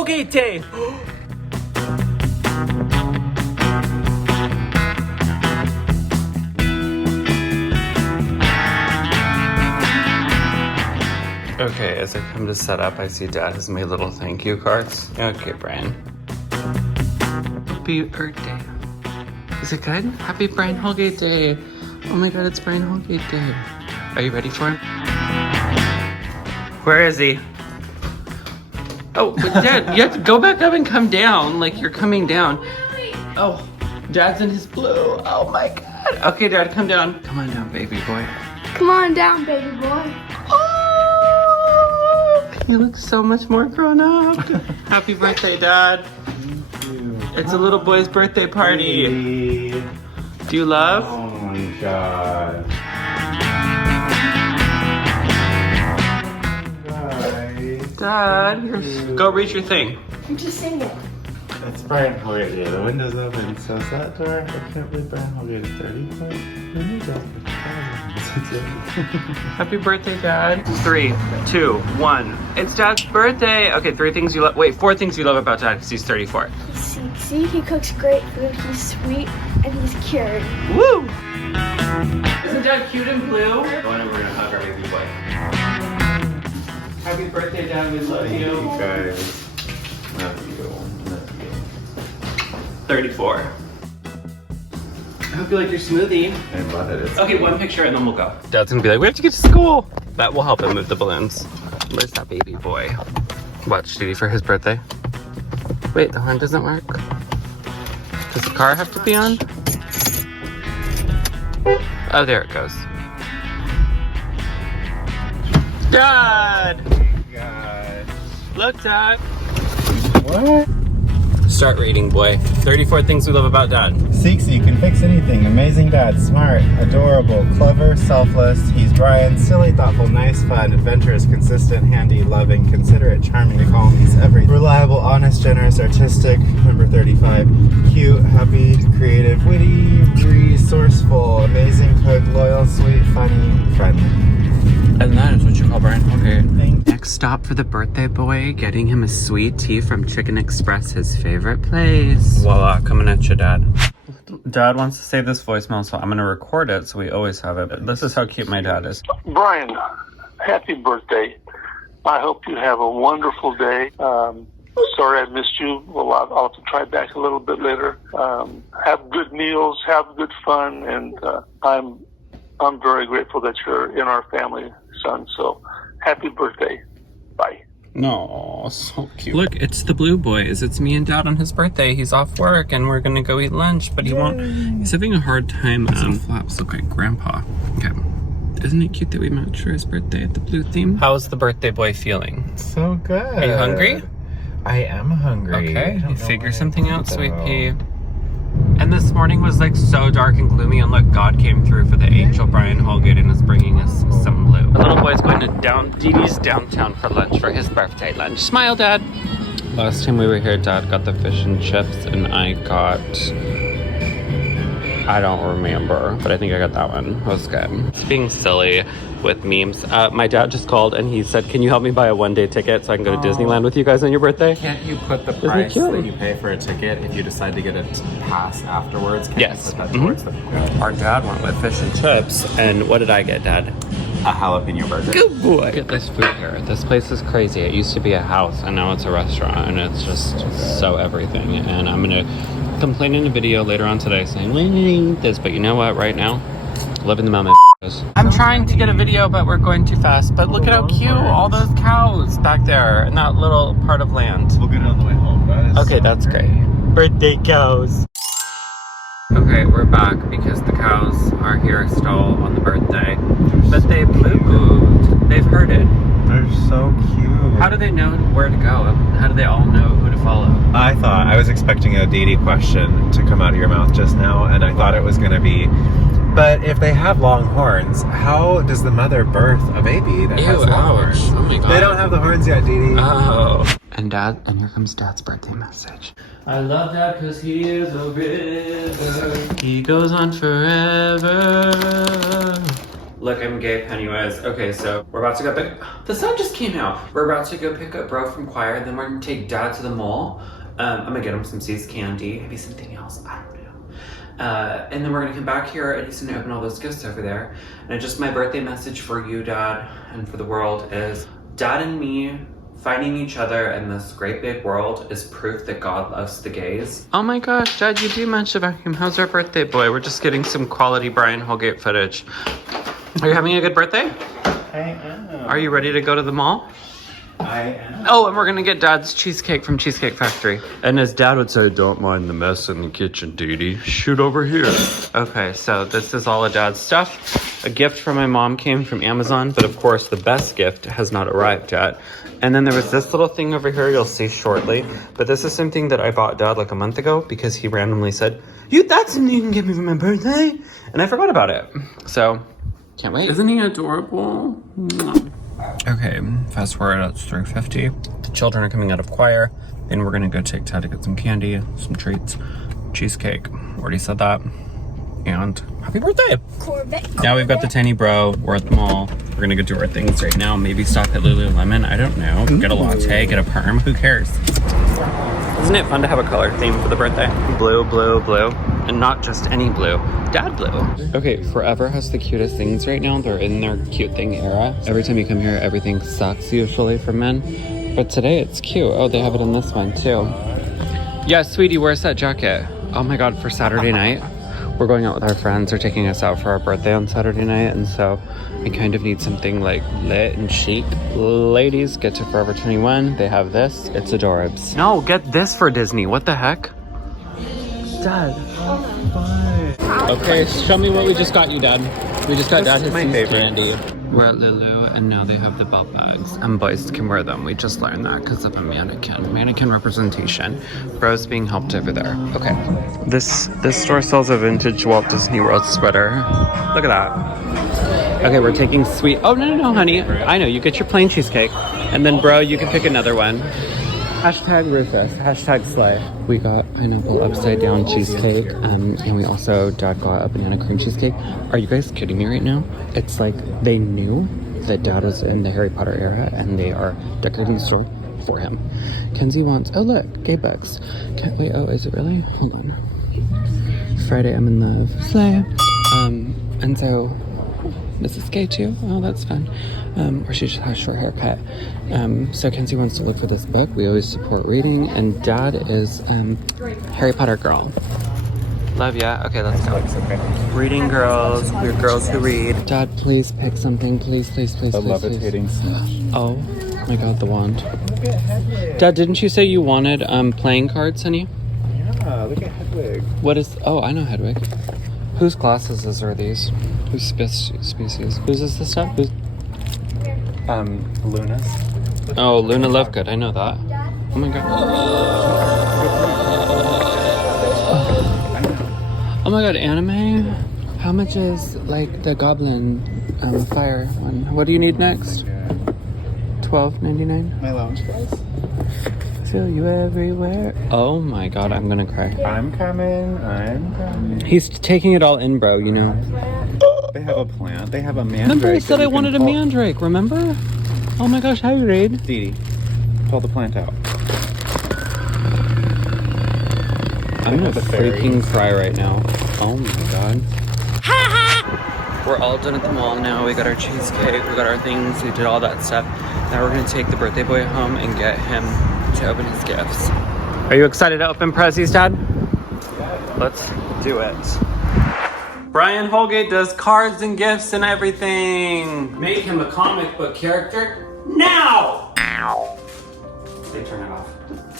Holgate Day. Okay, as I come to set up, I see Dad has made little thank you cards. Okay, Bryan. Happy Earth Day. Is it good? Happy Bryan Holgate Day. Oh my God, it's Bryan Holgate Day. Are you ready for him? Where is he? Oh, but Dad, you have to go back up and come down. Like you're coming down. Oh, Dad's in his blue. Oh my God. Okay, Dad, come down. Come on down, baby boy. Come on down, baby boy. You look so much more grown up. Happy birthday, Dad. Thank you. It's a little boy's birthday party. Baby. Do you love? Oh my God. Guys. Dad, go read your thing. I'm just singing. It's Bryan Holgate Day. The window's open, so is that door? I can't believe Bryan Holgate is 30. What? The window's open. Happy birthday, Dad. 3, 2, 1. It's Dad's birthday. Okay, 3 things you love. Wait, 4 things you love about Dad because he's 34. He's sexy, he cooks great food, he's sweet, and he's cured. Woo! Isn't Dad cute and blue? We're gonna hug our baby boy. Happy birthday, Dad. We love you. Guys. Love you. Love you. 34. I hope you like your smoothie. I love it. It's Okay, 1 picture and then we'll go. Dad's gonna be like, we have to get to school. That will help him move the balloons. Where's that baby boy? Watch duty for his birthday. Wait, the horn doesn't work. Does the car have to be on? Oh, there it goes. Dad! God. Look, Dad. What? Start reading, boy. 34 things we love about Dad. Seeks, you can fix anything. Amazing dad, smart, adorable, clever, selfless. He's Bryan, silly, thoughtful, nice, fun, adventurous, consistent, handy, loving, considerate, charming, calm. He's everything. Reliable, honest, generous, artistic. Number 35. Cute, happy, creative, witty, resourceful, amazing cook, loyal, sweet, funny, friendly. And that is what you call Bryan Holgate. Thank Next stop for the birthday boy, getting him a sweet tea from Chicken Express, his favorite place. Voila, coming at you, Dad. Dad wants to save this voicemail, so I'm gonna record it so we always have it. This is how cute my dad is. Bryan, happy birthday. I hope you have a wonderful day. Sorry I missed you. Well, I'll have to try back a little bit later. Have good meals, have good fun, and I'm very grateful that you're in our family, son. So happy birthday. Bye. No, so cute. Look, it's the blue boys. It's me and Dad on his birthday. He's off work and we're gonna go eat lunch, but he won't. He's having a hard time. Flaps look like Grandpa. Okay. Isn't it cute that we matched for his birthday at the blue theme? How's the birthday boy feeling? So good. Are you hungry? I am hungry. Okay, you figure something out, Sweet Pea. And this morning was like so dark and gloomy, and look, God came through for the angel Bryan Holgate and is bringing us some blue. The little boy's going to Dee Dee's downtown for lunch for his birthday lunch. Smile, Dad. Last time we were here, Dad got the fish and chips, and I got... I don't remember, but I think I got that one. It was good. It's being silly with memes. My dad just called and he said, can you help me buy a 1-day ticket so I can go to Disneyland with you guys on your birthday? Can't you put the price that you pay for a ticket if you decide to get a pass afterwards? Can't Yes. you put that towards the Our dad went with fish and chips, and what did I get, Dad? a jalapeno burger? Good boy. Look at this food here. This place is crazy. It used to be a house, and now it's a restaurant, and it's just so everything. And I'm gonna complain in a video later on today saying, we didn't eat this, but you know what? Right now, live in the moment. I'm trying to get a video, but we're going too fast. But look at how cute all those cows back there in that little part of land. We'll get it on the way home, guys. Okay, that's great. Birthday cows. Okay, we're back because the cows are here still on the birthday. But they've moved. They've heard it. They're so cute. How do they know where to go? How do they all know who to follow? I was expecting a Dee Dee question to come out of your mouth just now, and I thought it was going to be, but if they have long horns, how does the mother birth a baby that has long horns? Oh my God. They don't have the horns yet, Dee Dee. Oh. And here comes Dad's birthday message. I love Dad because he is a river. He goes on forever. Look, I'm gay Pennywise. Okay, so we're about to go pick... The sun just came out. We're about to go pick up bro from choir, and then we're gonna take dad to the mall. I'm gonna get him some See's candy, maybe something else, I don't know. And then we're gonna come back here and he's gonna open all those gifts over there. And just my birthday message for you, Dad, and for the world is, Dad and me finding each other in this great big world is proof that God loves the gays. Oh my gosh, Dad, you do mention about him. How's our birthday boy? We're just getting some quality Bryan Holgate footage. Are you having a good birthday? I am. Are you ready to go to the mall? I am. Oh, and we're gonna get Dad's cheesecake from Cheesecake Factory. And as Dad would say, don't mind the mess in the kitchen, Dee. Shoot over here. Okay, so this is all of Dad's stuff. A gift from my mom came from Amazon, but of course the best gift has not arrived yet. And then there was this little thing over here you'll see shortly. But this is something that I bought Dad like a month ago because he randomly said, that's something you can give me for my birthday. And I forgot about it. So, can't wait. Isn't he adorable? Okay, fast forward, it's 3:50. The children are coming out of choir. Then we're gonna go take Dad to get some candy, some treats, cheesecake. Already said that. And happy birthday! Corvette. Now we've got the tiny bro. We're at the mall. We're gonna go do our things right now. Maybe stop at Lululemon. I don't know. Get a latte, get a perm. Who cares? Isn't it fun to have a color theme for the birthday? Blue, blue, blue. And not just any blue. Dad blue. Okay, Forever has the cutest things right now. They're in their cute thing era. Every time you come here, everything sucks usually for men. But today it's cute. Oh, they have it in this one too. Yeah, sweetie, where's that jacket? Oh my God, for Saturday night. We're going out with our friends. They're taking us out for our birthday on Saturday night. And so I kind of need something like lit and chic. Ladies, get to Forever 21. They have this. It's adorbs. No, get this for Disney. What the heck? Dad. Okay, show me what we just got you, Dad. We just got Dad his candy. We're at Lulu, and now they have the belt bags. And boys can wear them. We just learned that because of a mannequin. Mannequin representation. Bro's being helped over there. Okay. This store sells a vintage Walt Disney World sweater. Look at that. Okay, we're taking sweet... Oh, no, honey. I know, you get your plain cheesecake. And then, bro, you can pick another one. Hashtag Rufus, hashtag slay. We got pineapple upside down cheesecake, and we also, Dad got a banana cream cheesecake. Are you guys kidding me right now? It's like they knew that Dad was in the Harry Potter era, and they are decorating the store for him. Kenzie wants, oh look, gay books. Wait, oh, is it really? Hold on. Friday, I'm in love. Slay. And so, this is gay too. Oh, that's fun. Or she just has short haircut. So Kenzie wants to look for this book. We always support reading, and Dad is Harry Potter girl. Love ya. Okay, let's go. Okay. Reading girls. We're girls who read. Dad, please pick something. Please, please, please, A please. levitating snitch. Oh my God, the wand. Look at Hedwig. Dad, didn't you say you wanted playing cards, honey? Yeah, look at Hedwig. What is? Oh, I know Hedwig. Whose glasses are these? Whose species? Whose is this stuff? Who's... Luna's. Oh, Luna Lovegood. I know that. Oh my God. Oh my God, anime? How much is like the goblin fire one? What do you need next? $12.99. My lounge price. Feel you everywhere. Oh my God, I'm gonna cry. I'm coming. He's taking it all in, bro, you know. They have a plant. They have a mandrake. Remember I said I wanted a mandrake, remember? Oh my gosh, how you read? Dee, pull the plant out. I'm gonna freaking cry right now. Oh my God. We're all done at the mall now. We got our cheesecake, we got our things, we did all that stuff. Now we're gonna take the birthday boy home and get him to open his gifts. Are you excited to open prezzies, Dad? Let's do it. Bryan Holgate does cards and gifts and everything. Make him a comic book character now! They turn it off.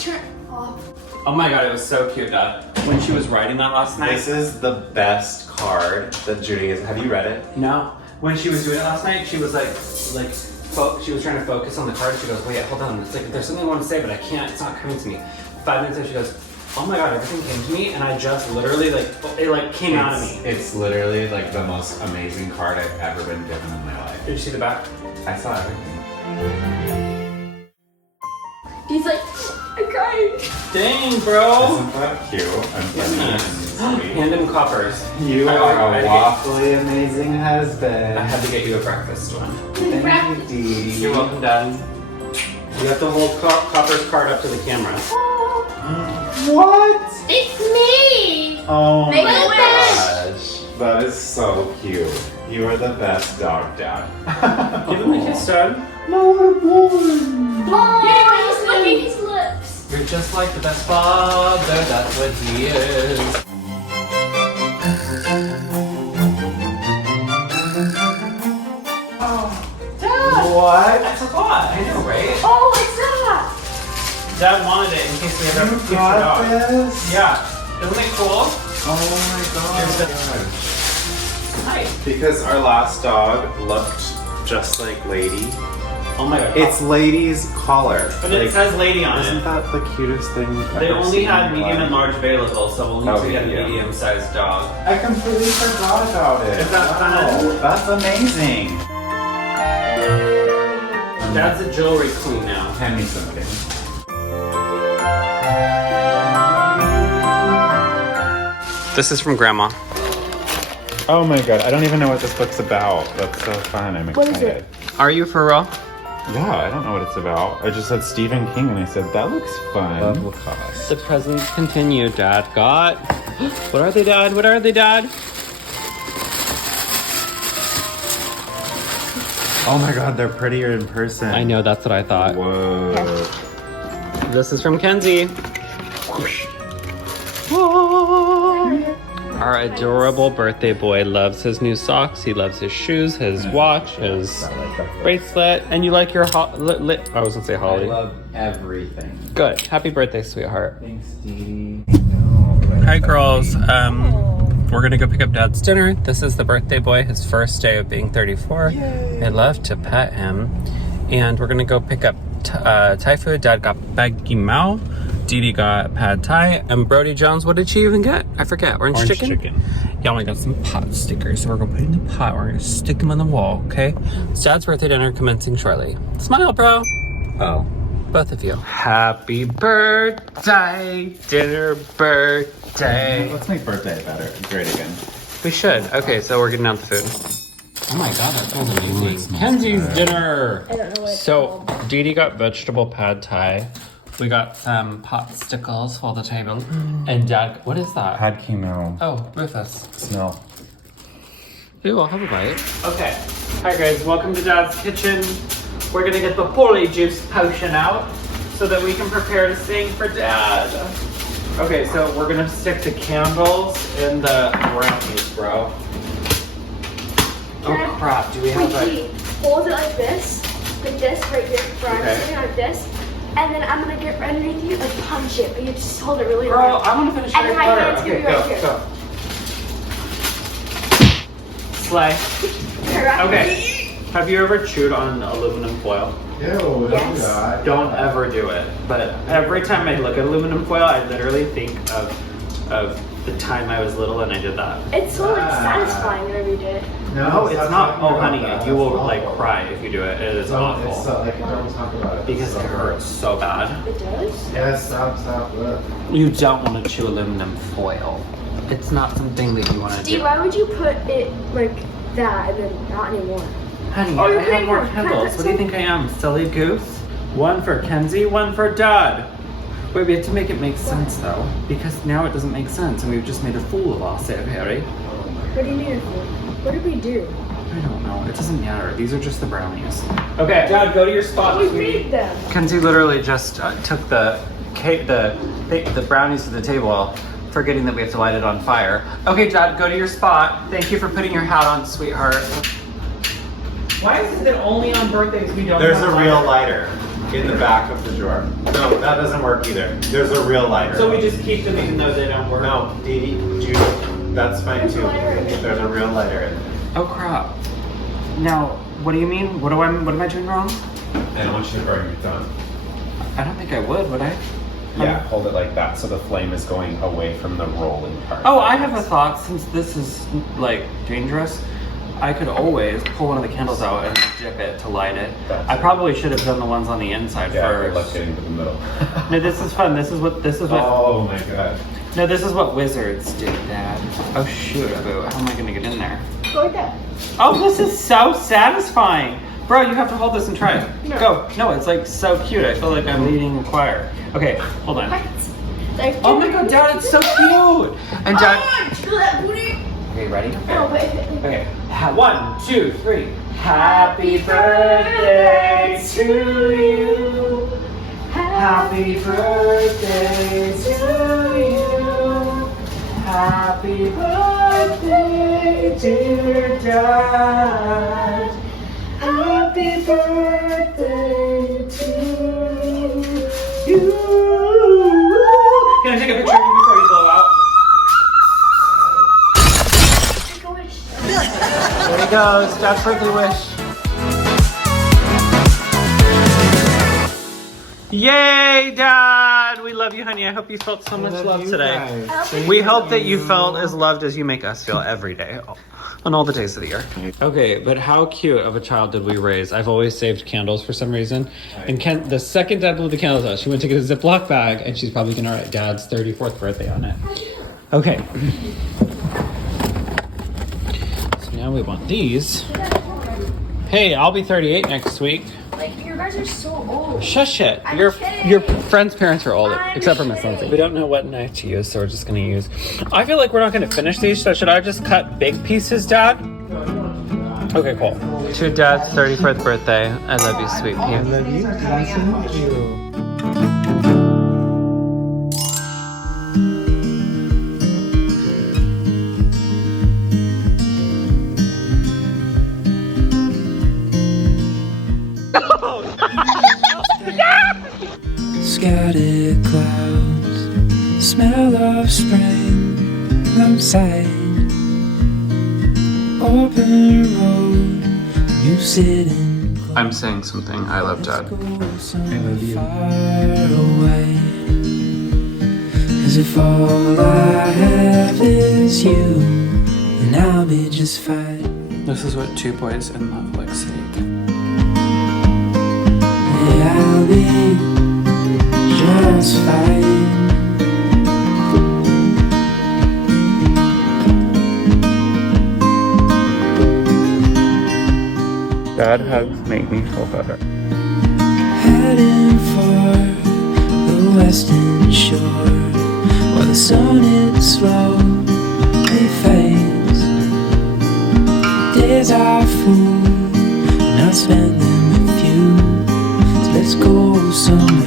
Turn it off. Oh my God, it was so cute, Dad. When she was writing that last night. This is the best card that Judy has. Have you read it? No. When she was doing it last night, she was she was trying to focus on the card. She goes, wait, hold on. It's like, there's something I want to say, but I can't. It's not coming to me. 5 minutes in, she goes, oh my God, everything came to me, and I just literally, it came out of me. It's literally like the most amazing card I've ever been given in my life. Did you see the back? I saw everything. He's like, I'm crying. Dang, bro. Isn't that cute? I'm funny. sweet. Hand him coppers. You I are had a to waffly amazing husband. I had to get you a breakfast one. Thank you, Dee. You're welcome, Dad. You have to hold Copper's card up to the camera. What? It's me! Oh Make my a gosh. That is so cute. You are the best dog dad. Give him a kiss, Dad. No, boy. Yeah, he's licking his lips. You're just like the best father, that's what he is. What? I forgot. I know, right? Oh, it's that! Dad wanted it in case we ever You picked it got up. this? Yeah. Isn't it cool? Oh my gosh. Nice. Because our last dog looked just like Lady. Oh my god. It's Lady's collar. But it says lady on Isn't it. that the cutest thing you've They ever only seen had in your medium life? and large available, so we'll need Oh, to get a yeah. medium-sized dog. I completely forgot about it. Is that fun? That's amazing. Dad's a jewelry queen now. Hand me something. This is from Grandma. Oh my god, I don't even know what this book's about. That's so fun. I'm What is excited. it? Are you for real? Yeah, I don't know what it's about. I just said Stephen King and I said, that looks fun. The presents continue, Dad got. What are they, Dad? What are they, Dad? Oh my god, they're prettier in person. I know, that's what I thought. Whoa. This is from Kenzie. Our adorable birthday boy loves his new socks. He loves his shoes, his watch, his bracelet, and you like your I was gonna say I Holly. love everything. Good. Happy birthday, sweetheart. Thanks, Dee. Hi, girls. We're gonna go pick up Dad's dinner. This is the birthday boy, his first day of being 34. Yay. I love to pet him, and we're gonna go pick up Thai food. Dad got baggy mao. Dee Dee got pad thai, and Brody Jones, what did she even get? I forget. Orange chicken? Yeah, we got some pot stickers, so we're gonna put it in the pot. We're gonna stick them on the wall, okay? It's Dad's birthday dinner commencing shortly. Smile, bro. Oh. Both of you. Happy birthday, dinner birthday. Let's make birthday better. Great again. We should. Okay, so we're getting out the food. Oh my god, that smells amazing. Kenzie's dinner. I don't know what it's So, called. Dee Dee got vegetable pad thai. We got some pot stickles for the table. And Dad, what is that? Pad chemo. Oh, Rufus. Smell. Ooh, I'll have a bite. Okay. Hi guys, welcome to Dad's kitchen. We're gonna get the holy juice potion out so that we can prepare to sing for Dad. Okay, so we're gonna stick the candles in the brownies, bro. Oh crap, do we have He holds it like this right here. Brian, Okay. sitting like this. And then I'm gonna get underneath you and punch it, but you just hold it really Girl, hard. I wanna finish And my my butter. hand's gonna Okay, be right go, here. go. Slay. Right? Okay. Have you ever chewed on aluminum foil? Ew, Yes. Don't ever do it. But every time I look at aluminum foil, I literally think of the time I was little and I did that. It's so like satisfying whenever you do it. No, it's not. Oh, honey, you will like cry if you do it. It is It's awful like, don't talk about it. because it hurts so bad. It does? Yes, stop, look. You don't want to chew aluminum foil. It's not something that you want to Steve, do. why would you put it like that and then not anymore? Honey, Oh, I you're have putting more more candles. candles. What do you think I am, silly goose? One for Kenzie, one for Dad. Wait, we have to make it make sense though, because now it doesn't make sense, and we've just made a fool of ourselves, Harry. What do you mean? What did we do? I don't know. It doesn't matter. These are just the brownies. Okay, Dad, go to your spot. We sweetie. made them. Kenzie literally just took the cake, the brownies to the table, forgetting that we have to light it on fire. Okay, Dad, go to your spot. Thank you for putting your hat on, sweetheart. Why is it that only on birthdays we don't There's have a real lighter in the back of the drawer. No, that doesn't work either. There's a real lighter. So we just keep them even though they don't work? No, Dee Dee, Judy, that's fine There's a too. lighter in it. There's a real lighter in there. Oh crap. Now, what do you mean? What am I doing wrong? I don't want you to burn your thumb. I don't think I would I? Yeah, hold it like that so the flame is going away from the rolling part. Oh, I have a thought. Since this is like dangerous, I could always pull one of the candles out and dip it to light it. I probably should have done the ones on the inside Yeah, first. let's get into the middle. No, this is fun. This is what. Oh my god. No, this is what wizards do, Dad. Oh shoot, Boo. How am I gonna get in there? Go like that. Oh, this is so satisfying. Bro, you have to hold this and try it. No. Go. No, it's like so cute. I feel like I'm leading a choir. Okay, hold on. What? Like, Oh my god, Dad, it's so cute. And Dad. feel that booty? Okay, ready? Oh, wait. Okay. 1, 2, 3. Happy birthday to you. Happy birthday to you. Happy birthday, dear Dad. Happy birthday to you. Can I take a picture of you before you blow out? Make a wish. There he goes. Dad's birthday wish. Yay, Dad! We love you, honey. I hope you felt so much love today. We hope that you felt as loved as you make us feel every day, on all the days of the year. Okay, but how cute of a child did we raise? I've always saved candles for some reason. And the second Dad blew the candles out, she went to get a Ziploc bag, and she's probably gonna write Dad's 34th birthday on it. Okay. So now we want these. Hey, I'll be 38 next week. Like, you guys are so old. Shush it. I'm Your kidding. friend's parents are older, I'm except for Miss kidding. Lindsay. We don't know what knife to use, so we're just gonna use. I feel like we're not gonna finish these, so should I just cut big pieces, Dad? Okay, cool. To Dad's 34th birthday. I love you, sweet pea. I love you. Nice to meet you. Scattered clouds, smell of spring outside. Open road, you sitting I'm saying something. I love Dad. far away. As if all I have is you, and I'll be just fine. This is what 2 boys in love looks like. Yeah, I'll be just fine. Dad hugs make me feel better. Heading for the western shore, while the sun it slowly fades. Days are full, and I'll spend them with you. So let's go somewhere